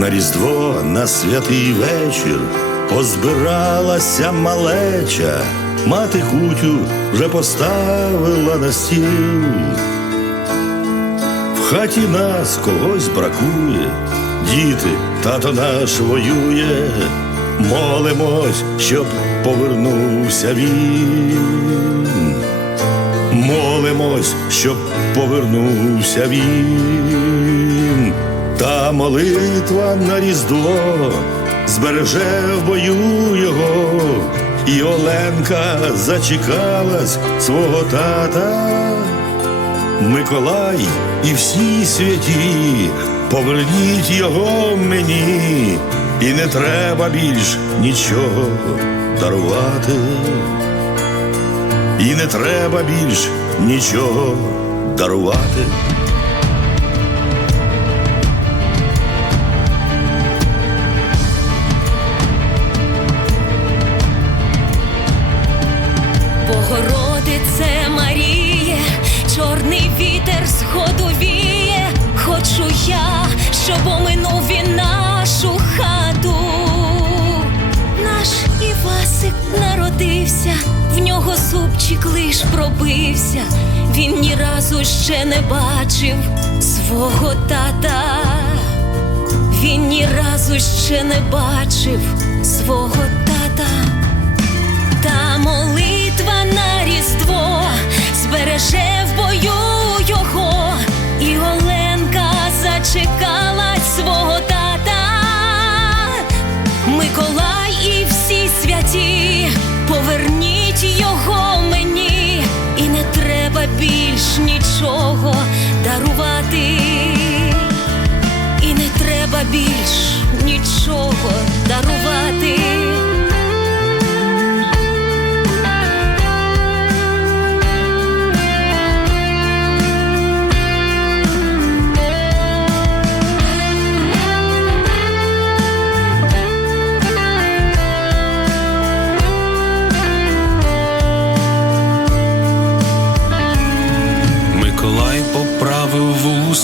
На Різдво на святий вечір позбиралася малеча, мати кутю вже поставила на стіл. В хаті нас когось бракує, діти, тато наш воює, молимось, щоб повернувся він. Молимось, щоб повернувся він. Молитва на Різдво збереже в бою його, і Оленка зачекалась свого тата. Миколай і всі святі, поверніть його мені, і не треба більш нічого дарувати. І не треба більш нічого дарувати. Щоб оминув він нашу хату. Наш Івасик народився, в нього зубчик лиш пробився. Він ні разу ще не бачив свого тата. Він ні разу ще не бачив свого тата. Та молитва на різдво збереже Миколай і всі святі, поверніть його мені, і не треба більш нічого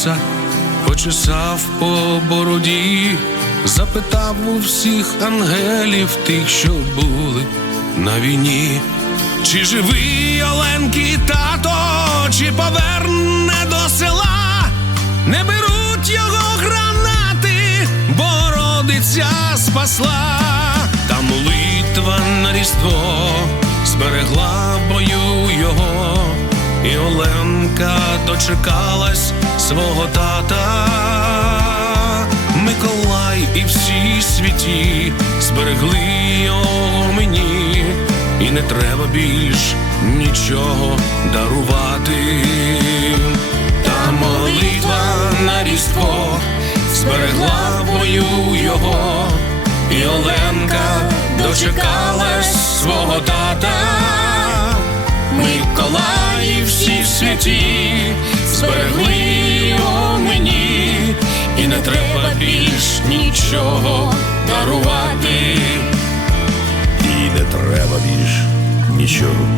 вуса, почесав по бороді, запитав у всіх ангелів тих, що були на війні. Чи живий Оленки тато, чи поверне до села, не беруть його гранати, Бородиця спасла, та молитва на різдво зберегла бою його. І Оленка дочекалась свого тата. Миколай і всі святі зберегли його мені, і не треба більш нічого дарувати. Та молитва на різдво зберегла в бою його, і Оленка дочекалась свого тата. Миколай і всі святі зберегли не треба більш нічого дарувати. І не треба більш нічого